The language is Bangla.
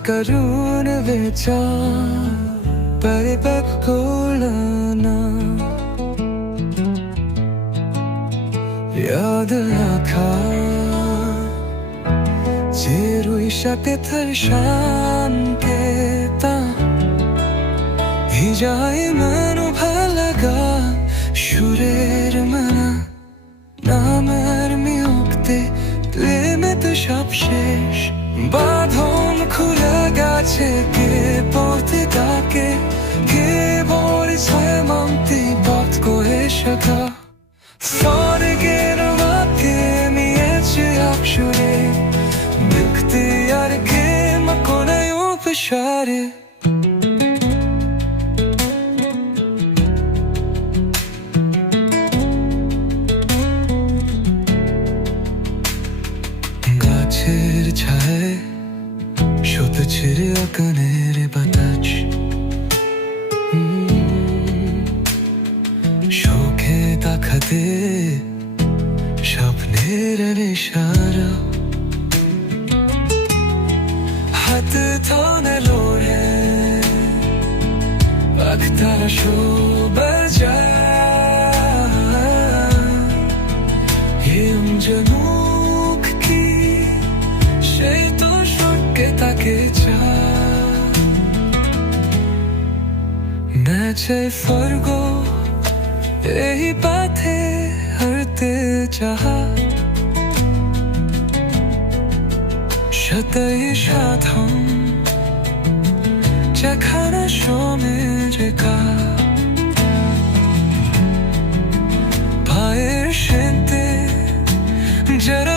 करून विचार परिपक्वना याद राखा চেরুই সাথে তার শান্তিতা হিজাই মানো ভালাগা সুরের মানা নামের মিউক্তে প্রেমেতে সব শেষ বাঁধন খুলে গেছে কে পথে ডাকে কে বলছে মানতে পথ করে শেখা স্বর্গের মাকে নিয়েছে অক্ষরে দেখতে আর কে মাকোনায় উপসারে গাছের ছায় শোতেছে আকানের বাতাস শোকে তাকাতে স্বপ্নের ইশারা হাত ধনে লোরে আখতারা শোবাজা হিম জনুক কি সেই তো স্বর্গে তাকে চা নেচে স্বর্গ এই পথে হারতে চাহা সতই সাধন যেখানে সমেজেকা পায়ের সেন্তে যারা